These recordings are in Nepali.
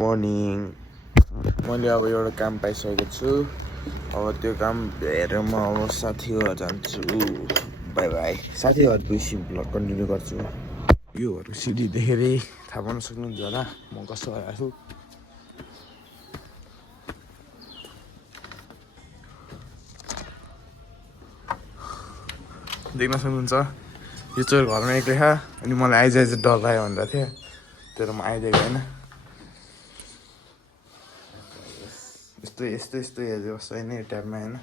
मर्निङ मैले अब एउटा काम पाइसकेको छु। अब त्यो काम हेरेर म अब साथीघर जान्छु। By by. साथीघर पुगेपछि भ्लग कन्टिन्यू गर्छु। योहरू सिडी देखेरै थाहा पाउन सक्नुहुन्छ होला म कस्तो आएको छु। देख्न सक्नुहुन्छ यो चोर घरमा एक्लै छ अनि मलाई आइज डर लाग्यो भनेर थियो तर म आइदिएको होइन। यस्तो हेर्दै बस्छ होइन यो ट्याबमा होइन।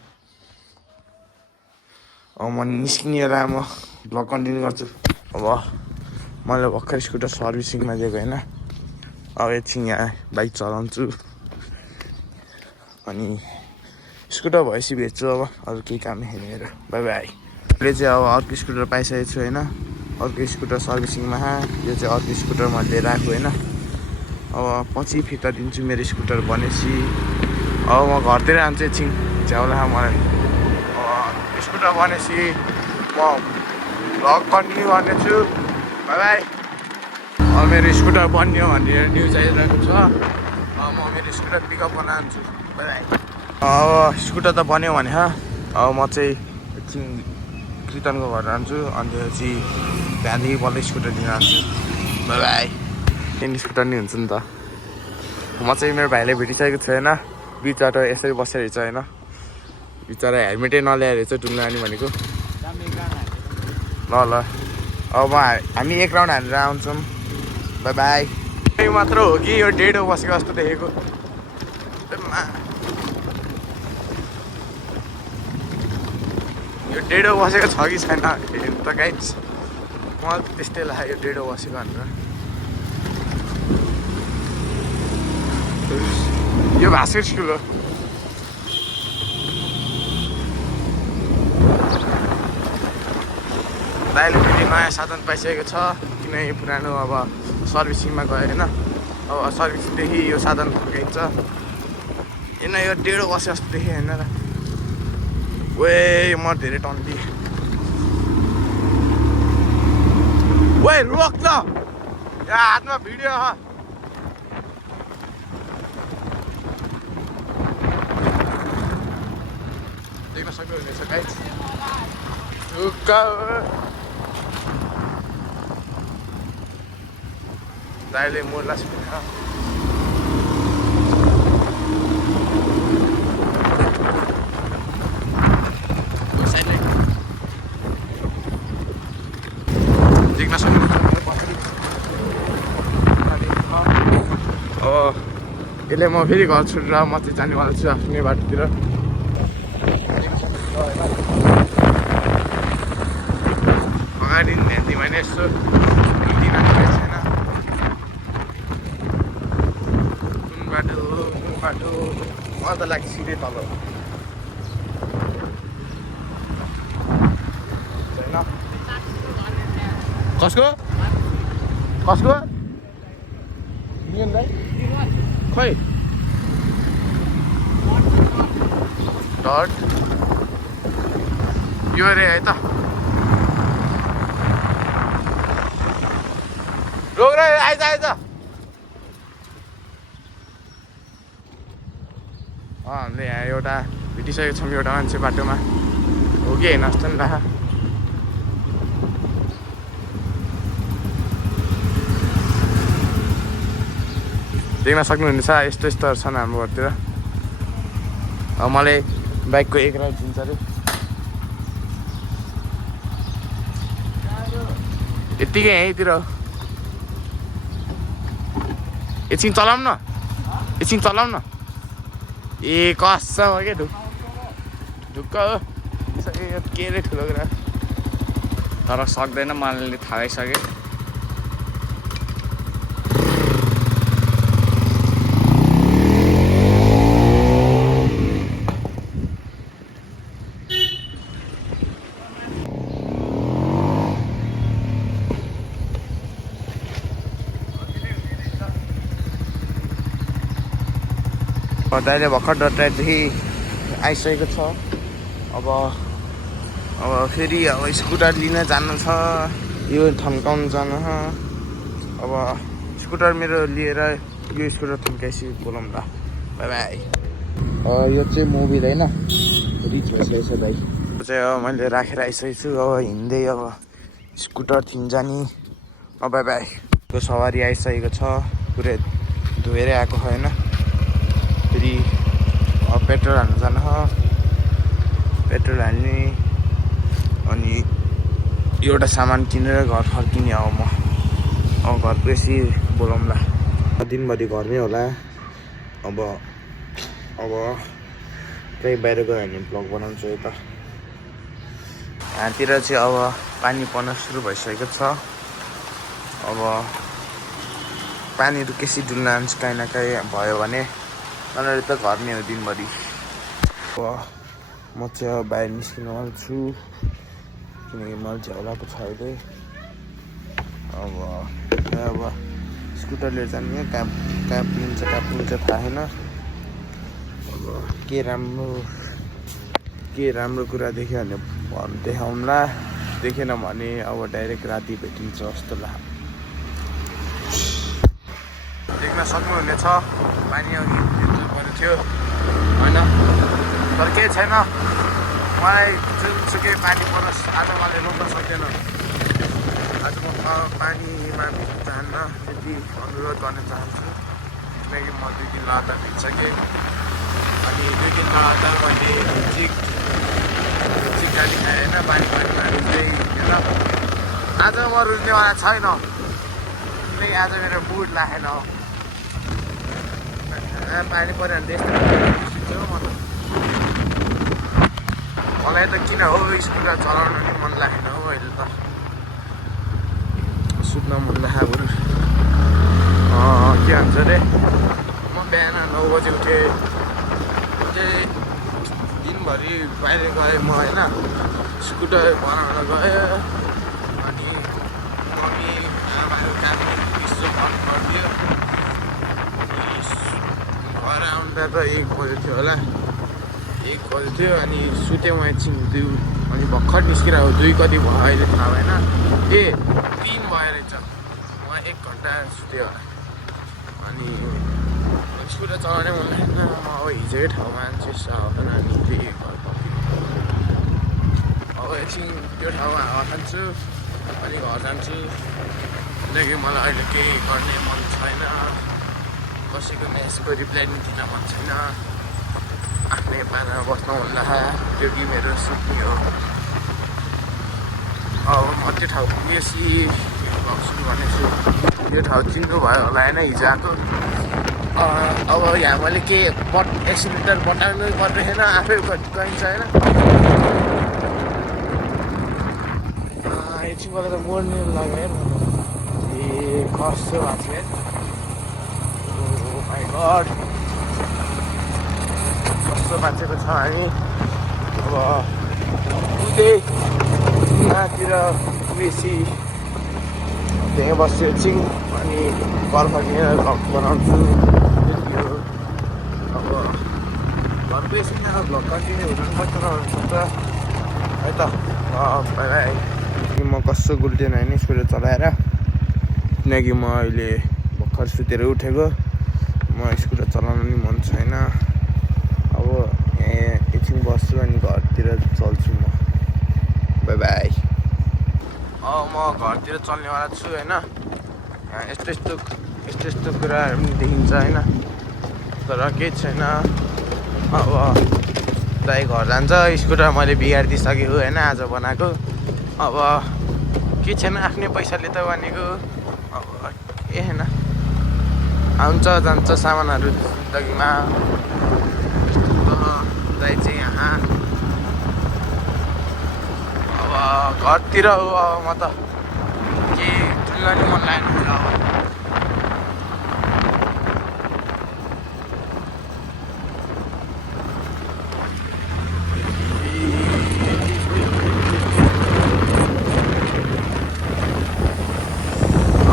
अब म निस्किएर म भ्लग कन्टिन्यू गर्छु। अब मैले भर्खर स्कुटर सर्भिसिङमा दिएको होइन। अब एकछिन यहाँ बाइक चलाउँछु अनि स्कुटर भएपछि भेट्छु। अब अरू केही काम हेरेर बाई बाई। अहिले चाहिँ अब अर्को स्कुटर पाइसकेको छु होइन। अर्को स्कुटर सर्भिसिङमा यो चाहिँ अर्को स्कुटर मैले लिएर आएको होइन। अब पछि फिर्ता दिन्छु मेरो स्कुटर भनेपछि। अब म घरतिर जान्छु एकछिन झ्याउला मलाई। स्कुटर भनेपछि म भ्लग कन्टिन्यू गर्नेछु। By by. अब मेरो स्कुटर बन्यो भनेर न्युज आइरहेको छ। अब म मेरो स्कुटर पिकअप गर्न जान्छु। By by. अब स्कुटर त बन्यो भने अब म चाहिँ एकछिन कृतनको घर जान्छु अनि त्यसपछि त्यहाँदेखि बल्ल स्कुटर लिन जान्छु। By by. त्यहाँदेखि स्कुटर नि हुन्छ नि त। म चाहिँ मेरो भाइले भेटिसकेको छु होइन। बिचबाटो यसरी बसेर हिँड्छ होइन। बिचरा हेलमेटै नल्याएर चाहिँ डुल्न जाने भनेको। ल ल अब हामी एक राउन्ड हानेर आउँछौँ। By by. यो मात्र हो कि यो डेढो बसेको जस्तो देखेको। यो डेढो बसेको छ कि छैन हेर्नु त गाइज। मलाई त त्यस्तै लाग्यो यो डेढो बसेको भनेर। यो भास्कर स्कुल हो। दाइले फेरि नयाँ साधन पाइसकेको छ किनकि पुरानो अब सर्भिसिङमा गयो होइन। अब सर्भिसिङदेखि यो साधन फर्काइन्छ होइन। यो डेढो बसे जस्तो देखेँ होइन र। वे म धेरै टन्दी। वे रोक न यहाँ हातमा भिडियो देख्न सक्नुहुनेछ गाइज। दाइले मोर्ला देख्न सक्नुहुन्छ। अब यसले म फेरि घर छोडेर म चाहिँ जानेवाला छु आफ्नै बाटोतिर। अगाडि ध्यान दिएँ भने यसो छैन कुन बाटो मलाई त लाग्छ सिधै तल छैन। कसको खै डट यो अरे है त। रोक र आइज हामीले यहाँ एउटा भेटिसकेको छौँ एउटा मान्छे बाटोमा हो कि होइन जस्तो नि लाग्छ। देख्न सक्नुहुनेछ यस्तो यस्तोहरू छन् हाम्रो घरतिर। अब मलाई बाइकको एक राइड दिन्छ अरे यत्तिकै यहीँतिर। एकछिन चलाउँ न ए कसम हो क्या ढुक्क हो के अरे ठुलो कुरा तर सक्दैन मलाई थाहा भइसक्यो। दाइले भर्खर डट्टाइदेखि आइसकेको छ। अब फेरि अब स्कुटर लिन जानु छ यो थन्काउनु जानु छ। अब स्कुटर मेरो लिएर यो स्कुटर थन्काइसी बोलाउँ ल बाई बाई यो चाहिँ मोबिल होइन रिच भइसकेको छ दाइ चाहिँ अब मैले राखेर आइसकेको छु अब हिँड्दै अब स्कुटर थिम जाने बाई बाई को सवारी आइसकेको छ पुरै धोएर आएको होइन फेरि पेट्रोल हाल्नु जानु पेट्रोल हाल्ने अनि एउटा सामान किनेर घर फर्किने अब म घरको यसरी बोलाउँला दिनभरि घरमै होला अब कहीँ बाहिर गयो भने ब्लग बनाउँछु यता यहाँतिर चाहिँ अब पानी पर्न सुरु भइसकेको छ अब पानीहरू केसी डुल्न जान्छ काहीँ न काहीँ भयो भने उनीहरू त घरमै हो दिनभरि अब म चाहिँ अब बाहिर निस्किनु आउँछु किनकि मलाई झ्याउ लागेको छ अहिले अब स्कुटर लिएर जाने कहाँ पुगिन्छ थाहा छैन अब के राम्रो कुरा देख्यो भने देखाउँला देखेन भने अब डाइरेक्ट राति भेटिन्छ जस्तो लाग्छ देख्न सक्नुहुनेछ पानी अघि परेको थियो होइन तर केही छैन मलाई जुनसुकै पानी परोस् आज मैले रोक्न सक्दैन आज म पानीमा जान्न त्यति अनुरोध गर्न चाहन्छु किनकि म 2 दिन लगातार भिजिसकेँ अनि 2 दिन लगातार मैले चिक गाली खाएँ होइन पानीमा रुच्दै होइन आज म रुच्नेवाला छैन किनकि आज मेरो मुड लागेन पानी पऱ्यो भने त्यस्तो मलाई त किन हो स्कुटर चलाउनु नि मन लागेन हो अहिले त सुत्न मन लाग्यो बरु के भन्छ अरे म बिहान 9 बजे उठेँ चाहिँ दिनभरि बाहिर गएँ म होइन स्कुटर बनाउन गएँ अनि मम्मी आमाको काम यसो गरिदियो घर आउँदा त 1 बजे थियो होला 1 बजे थियो अनि सुतेँ म एकछिन 2 अनि भर्खर निस्केर 2 कति भयो अहिले थाहा भएन 3 भयो रहेछ म 1 घन्टा सुतेँ होला अनि स्कुटर चलाउने मन लागेन म अब हिजोकै ठाउँमा सावधान अनि फेरि घर अब एकछिन त्यो ठाउँमा हावा खान्छु अनि घर जान्छु किनकि मलाई अहिले केही गर्ने मन छैन कसैको मेसेजको रिप्लाई पनि दिन मन छैन आफ्नै पानामा बस्न मन लाग्यो त्यो कि मेरो सुत्ने हो अब म त्यो ठाउँ पुगेपछि सुरु गर्नेछु यो ठाउँ चिन्नुभयो होला होइन हिजो आएको अब यहाँ मैले के एक्सिलेटर बटाउनु पर्ने छैन आफै गइन्छ होइन एकछिनबाट त मोड्ने लाग्यो ए कस्तो भएको छ माइ गड कस्तो बाँचेको छ हामी अब उतै मातिर बेसी त्यहीँ बस्छु एकछिन अनि घर फर्किएर भ्लग बनाउँछु त्यति हो अब घरको एकछिन भ्लग कन्टिन्यू हुनुपर्छ है त बाई बाई म कस्तो गुल्टेन होइन स्कुटर चलाएर किनकि म अहिले भर्खर सुतेर उठेको म स्कुटर चलाउनु नि मन छैन अब यहाँ एकछिन बस्छु अनि घरतिर चल्छु म बाई बाई म घरतिर चल्नेवाला छु होइन यस्तो कुराहरू पनि देखिन्छ होइन तर केही छैन अब दाइ घर जान्छ स्कुटर मैले बिगारिदिइसकेको होइन आज बनाएको अब के छैन आफ्नै पैसाले त बनेको अब के छैन आउँछ जान्छ सामानहरू जिन्दगीमा दाइ चाहिँ यहाँ अब घरतिर हो अब म त के डुल्न नि मन लागेन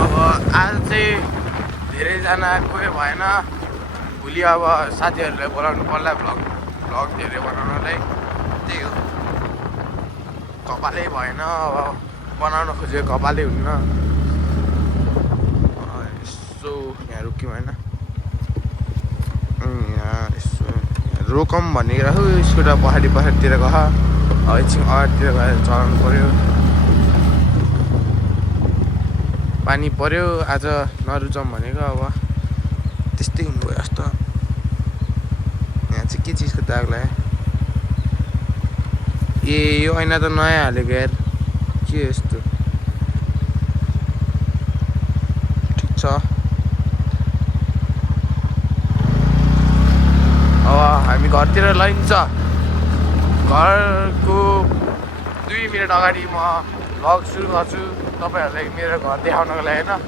अब आज चाहिँ धेरैजना कोही भएन भोलि अब साथीहरूलाई बोलाउनु पर्ला भ्लग धेरै बनाउनलाई त्यही हो कपालै भएन अब बनाउन खोजेको कपालै हुन्न यसो यहाँ रुक्यौँ होइन रोकम भनिरहेको स्कुटर पछाडितिर गयो अब एकछिन अगाडितिर गएर चलाउनु पर्यो पानी पर्यो आज नरुचम भनेको अब त्यस्तै हुनुभयो जस्तो यहाँ चाहिँ के चिजको दाग लाग्यो ए यो ऐना त नयाँ हालेको यार के यस्तो ठिक छ अब हामी घरतिर लैन्छ घरको 2 मिनट अगाडि म भ्लग सुरु गर्छु तपाईँहरूलाई मेरो घर देखाउनको लागि होइन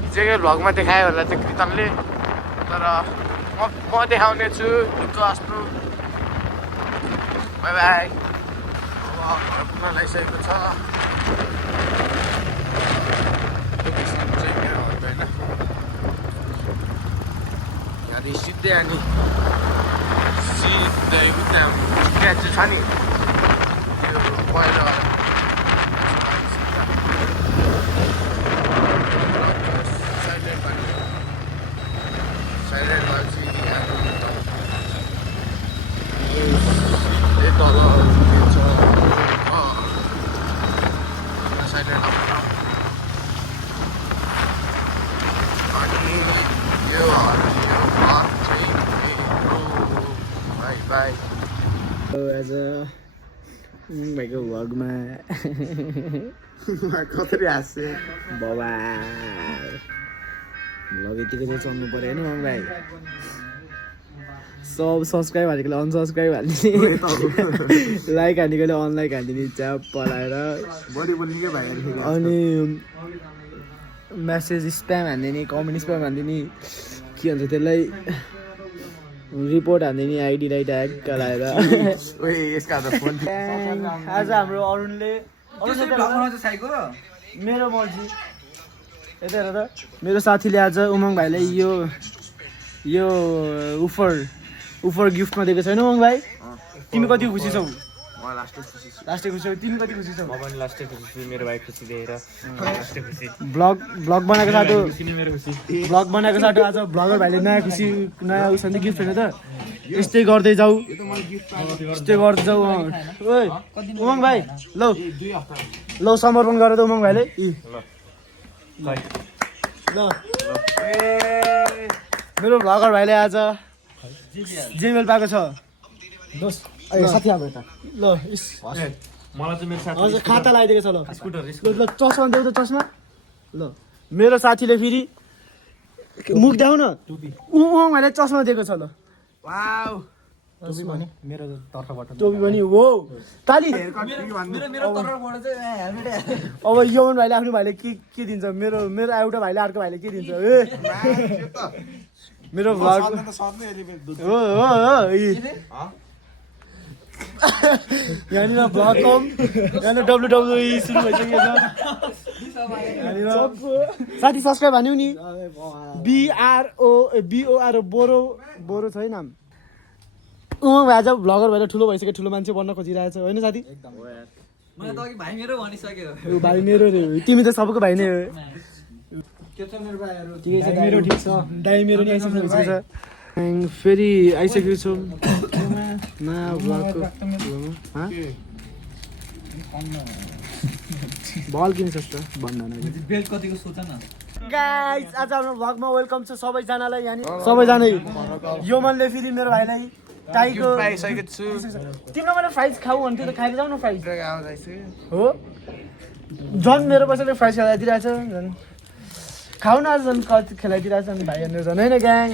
हिजोकै भ्लगमा देखायो होला त्यो कृतनले तर म देखाउने छु ढुक्क अस्नु बाई बाई अब घर पुग्न लागिसकेको छ लोकेसन चाहिँ मेरो घरको होइन यहाँदेखि सिधै अनि सिधै उता त्यहाँ चाहिँ छ नि त्यो पहिलो साइलेन्ट भएपछि तल साइलेन्ट अनि यो भाग चाहिँ बाई बाई आज भाइको भ्लगमा कतरी हाँस्यो बाबा भ्लग यतिको चाहिँ चल्नु पऱ्यो होइन मङ भाइ सब सब्सक्राइब हालेकोले अनसब्सक्राइब हालिदिने लाइक हानेकोले अनलाइक हालिदिने च्याप पलाएर अनि म्यासेज स्प्याम हानिदिने कमेन्ट स्प्याम हानिदिने के भन्छ त्यसलाई रिपोर्ट हानिदिने आइडीलाई ट्याग गराएर आज हाम्रो अरुणले मेरो मर्जी यता हेर त मेरो साथीले आज उमङ भाइलाई यो उफर गिफ्टमा दिएको छैन उमङ भाइ तिमी कति खुसी छौ लास्टै खुसी छौ तिमी कति खुसी छौ म पनि लास्टै खुसी छु मेरो भाइ खुसी देखेर लास्टै खुसी ब्लग बनाएको साटो ब्लग बनाएको साटो आज ब्लगर भाइले नयाँ खुसी नयाँ उस गिफ्ट होइन त यस्तै गर्दै जाऊ यस्तै गर्दै जाऊ ओइ उमङ भाइ लौ समर्पण गरेर त उमङ भाइले ल मेरो भ्लगर भाइले आज जेमेल पाएको छ साथी हाम्रो यता ल मलाई चाहिँ मेरो साथी खाता लगाइदिएको छ ल ल चस्मा देऊ त चस्मा ल मेरो साथीले फेरि मुख देऊ न उमङ भाइलाई चस्मा दिएको छ ल वाउ टोपी पनि मेरो तर्फबाट टोपी पनि हो ताली मेरो तर्फबाट चाहिँ हेलमेट अब यौन भाइले आफ्नो भाइले के दिन्छ मेरो एउटा भाइले अर्को भाइले के दिन्छ ए मेरो भ्लग हो यहाँनिर भ्लग कम यहाँनिर WWE सुरु भइसकेको छ यहाँनिर साथी सब्सक्राइब हान्यौ नि BOR बोरो छ है नाम आज भ्लगर भएर ठुलो भइसक्यो ठुलो मान्छे बन्न खोजिरहेको छ होइन साथी भाइ मेरो भनिसक्यो भाइ मेरो तिमी त सबैको भाइ नै हो मेरो ठिक छ दाइ मेरो नि आइसक्नु छ फेरि आइसकेको छु बल किन सक्छ भन्नु बेल्ट कतिको सोच न गाइस आज हाम्रो भ्लगमा वेलकम छ सबैजनालाई यहाँ सबैजना योमनले फेरि मेरो भाइलाई टाइको पाइसकेको छु तिम्रो मैले फ्राइज खाऊ भन्थ्यो त खाएर जाऊ न फ्राइज हो झन् मेरो पैसाले फ्राइज खेलाइदिरहेछ झन् खाऊ न आज झन् कति खेलाइदिरहेछ अनि भाइहरूले झन् होइन ग्याङ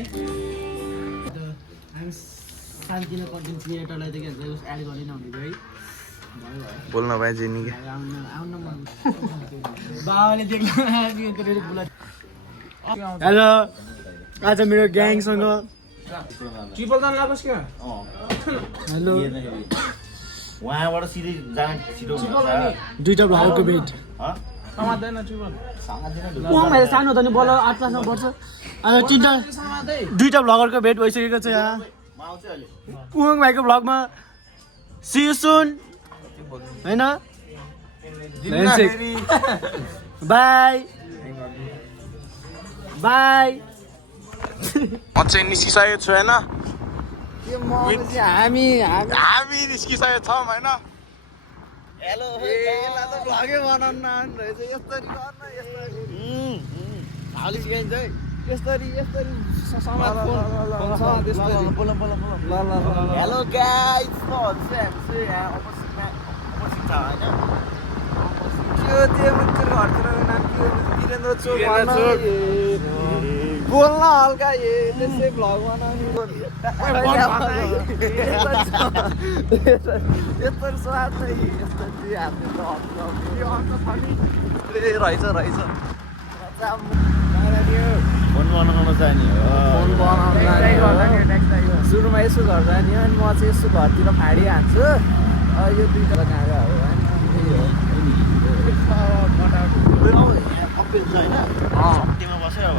शान्तिले कन्टेन्ट क्रिएटरलाई त के भन्छ एड गरेन भने है बोल्न पाए जेनी बाबाले देख्नु हेलो आज मेरो ग्याङसँग ट्रिपल दान लाबस क्या हेलो वहाँबाट सिधै जान छिटो हुन्छ दुईटा भ्लगको भेट समात्दैन ट्रिपल मैले सानो त नि बल 8 क्लासमा पढ्छ अनि तिनटा दुईटा भ्लगरको भेट भइसकेको छ यहाँ उमङ भाइको भ्लगमा सी यु सुन हैन बाई बाई म चाहिँ निस्किसकेको छु होइन हामी निस्किसकेको छौँ होइन हेलो यसलाई त भ्लगै बनाउनु नआउनु रहेछ यसरी गर्न हाली सिकाइन्छ है यसरी हेलो गाइस म भन्छु हामी चाहिँ यहाँ अपोजिटमा अपोजिट छ होइन त्यो घरतिर नाम के हो वीरेन्द्र चोक बोल्न हल्का त्यसै भ्लग बनाउने यस्तो स्वाद चाहिँ रहेछ फोन बनाउन जाने फोन बनाउनु सुरुमा यसो घर जाने हो अनि म चाहिँ यसो घरतिर फाडिहाल्छु यो दुईवटा कहाँ हो अपेल छ होइन सप्तीमा बस्यो अब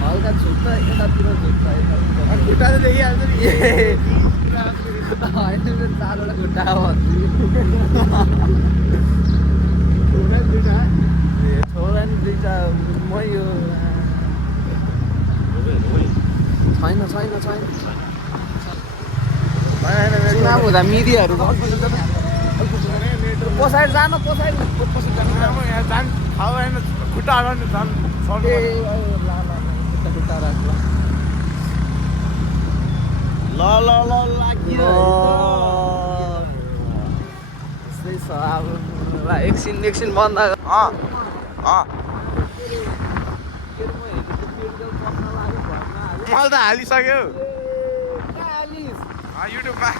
हल्का झुक्छ यतातिर झुक्छ खुट्टा त देखिहाल्छ नि होइन चारवटा खुट्टा हो छोरा नि दुईवटा म यो छैन चुनाव हुँदा मिडियाहरू पछाडि जानु पछाडि यहाँ जान ठाउँ होइन खुट्टा हराउनु झन् ए खुट्टा राख्छ ल लाग्यो त्यस्तै छ अब एकछिन बन्द मैले त हालिसक्यो युट्युबमा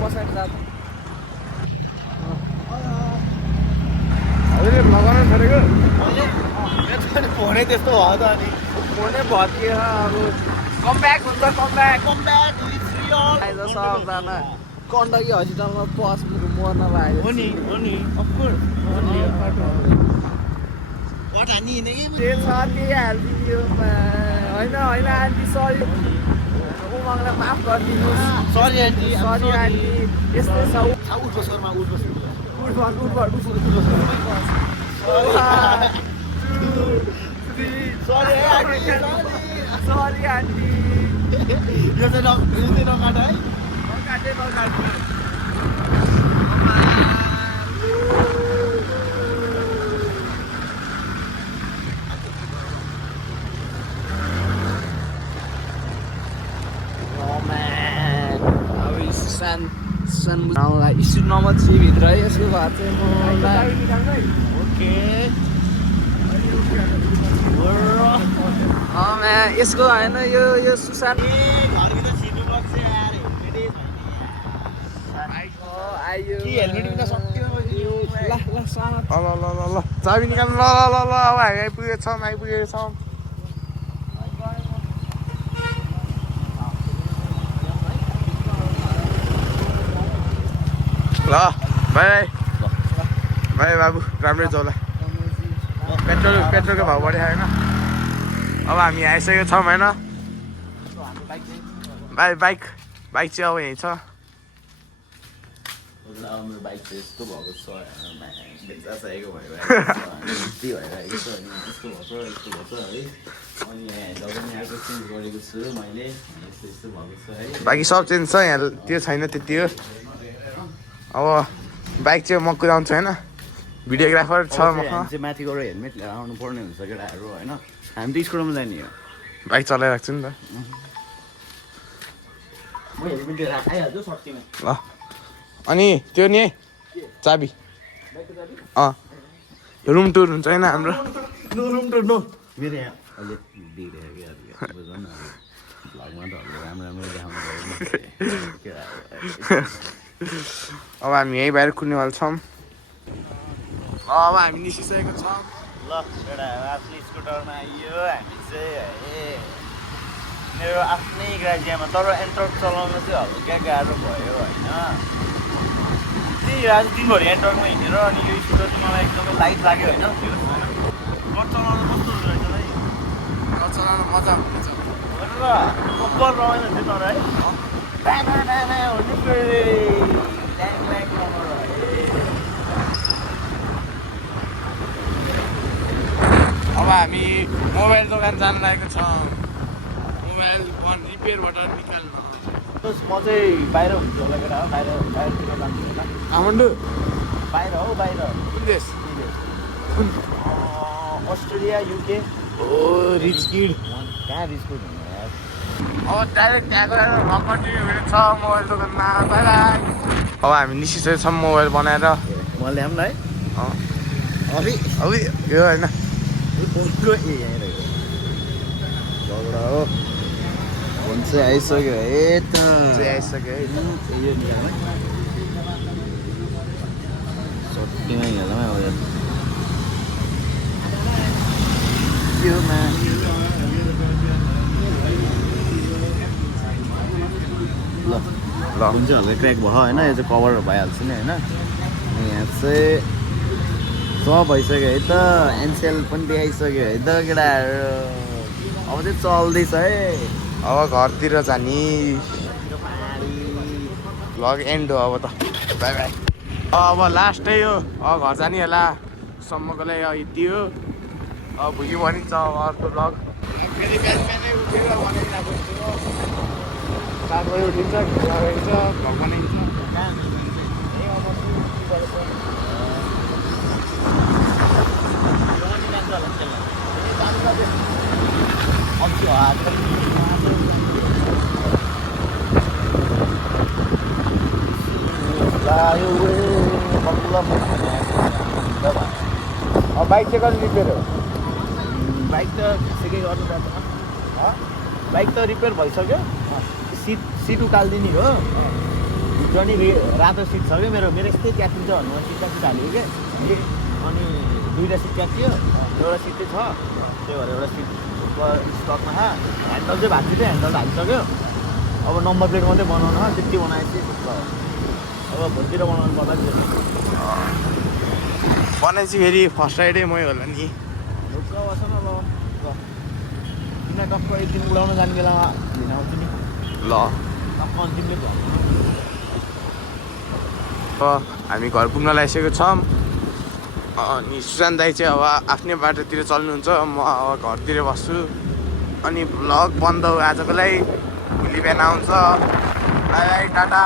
पछाडि जानु हजुरले लगाउनु छोडेको फोनै त्यस्तो भयो त अनि फोनै भत्किएर अब कमब्याक हुन्छ कमब्याक आइज सबजना गण्डकी हस्पिटलमा मर्न लाग्यो हो नि अफकोर्स वाट हानी त्यो छ त्यही हालिदियो होइन आन्टी सरी उमङलाई माफ गरिदिनुहोस् सरी आन्टी सरी आन्टी यस्तै छ उठ्छ शर्मा उठ्छ सरी आन्टी यो चाहिँ नकाट है नकाटे स्ट्रिट नम्बर 3 भित्र है यसको घर चाहिँ ओके यसको होइन यो सुशान्त घरभित्र छिर्नु पर्छ यार आयो कि हेलमेट बिना सक्दिन ल चाबी निकाल्नु ल अब हामी आइपुगेछौँ ल बाई बाबु राम्रै जाउँला पेट्रोलको भाउ बढ्यो होइन अब हामी आइसकेको छौँ होइन बाइक चाहिँ अब यहीँ छ मेरो बाइक चाहिँ यस्तो भएको छ भेजा चाहिएको भयो भइरहेको छ अनि यस्तो भएको छ है अनि यहाँ जब पनि आएको चेन्ज गरेको छु मैले यस्तो भएको छ है बाँकी सब चेन्ज छ यहाँ त्यो छैन त्यति हो अब बाइक चाहिँ म कुदाउँछु होइन भिडियोग्राफर छ हामी चाहिँ माथि गएर हेलमेट आउनु पर्ने हुन्छ केटाहरू होइन हामी त स्कुलमा जाने हो बाइक चलाइराख्छु नि त म हेलमेट लिएर आइहाल्छु सक्दिनँ ल अनि त्यो नि चाबी रुम टुर हुन्छ होइन हाम्रो मेरो यहाँ अहिले बिग्रियो बुझ्नु न भ्लगमा त राम्रो देखाउनु पऱ्यो अब हामी यहीँ बाहिर कुद्नेवाला छौँ अब हामी निस्किसकेको छौँ ल एउटा आफ्नो स्कुटरमा आइयो हामी चाहिँ मेरो आफ्नै राज्यमा तर एन्ट्रक चलाउन चाहिँ हल्का गाह्रो भयो होइन त्यही आज दिनभरि एन्ट्रकमा हिँडेर अनि यो स्कुटर चाहिँ मलाई एकदमै लाइट लाग्यो होइन गड चलाउनु कस्तो हुँदो रहेछ है चलाउनु मजा हुनेछ कब्बर रमाइलो हुन्छ तर है हुनु अब हामी मोबाइल दोकान जान लागेको छौँ मोबाइल फोन रिपेयरबाट निकाल्न म चाहिँ बाहिर हुन्छु होला केटा बाहिरतिर जान्छु होला आमन्डु बाहिर हो बाहिर कुन देश अस्ट्रेलिया युके ओ रिच किड कहाँ रिस्क हुने यार अब डाइरेक्ट त्यहाँ गएर कन्टिन्यू छ मोबाइल दोकानमा बाई बाई अब हामी निस्किसकेको छौँ मोबाइल बनाएर म ल्याऊँ न है अभि अब यो होइन फोनको यहाँ रहेको झगडा हो फोन चाहिँ आइसक्यो है त चाहिँ आइसक्यो है यो निकाल्नु सट्टीमा हिँड्नु अब योमा ल ल जुन चाहिँ हल्का क्र्याक भयो होइन यो चाहिँ कभर भइहाल्छ नि होइन यहाँ चाहिँ सब भइसक्यो है त एनसेल पनि देखाइसक्यो है त केटाहरू अब चाहिँ चल्दैछ है अब घरतिर जाने भ्लग एन्ड हो अब त बाई बाई अब लास्टै हो अब घर जाने होला सम्मको लागि अब यति हो अब भोलि भनिन्छ अब अर्को भ्लग फेरि बिहान बिहानै उठेर बनाइरहेको छु 7 बजी उठिन्छ लगाइन्छ भ्लग बनाइन्छ अब बाइक चाहिँ कति रिपेयर हो बाइक त ठिकै गर्नु पर्दैन बाइक त रिपेयर भइसक्यो सिट उकालिदिने हो भित्र नि रातो सिट छ क्या मेरो यस्तै क्याटिङ छ भन्नु सिट क्याटिङ हालेको क्या अनि 2टा सिट क्याटियो एउटा सिट चाहिँ छ त्यही भएर एउटा सिट स्टकमा छ ह्यान्डल चाहिँ भएको थियो ह्यान्डल हालिसक्यो अब नम्बर प्लेट मात्रै बनाउनु त्यति बनाएपछि अब भोलितिर बनाउनु पर्ला नि बनाएपछि फेरि फर्स्ट राइडै मै होला नि ढुक्क बस न ल किन टक्क एकदिन उडाउन जाने बेलामा लिन आउँछु नि ल टक्क अन्तिमले अब हामी घर पुग्न लागिसकेको छौँ अनि सुशान्त दाई चाहिँ अब आफ्नै बाटोतिर चल्नुहुन्छ म अब घरतिर बस्छु अनि भ्लग बन्द हो आजको लागि भोलि बिहान आउँछ बाई बाई टाटा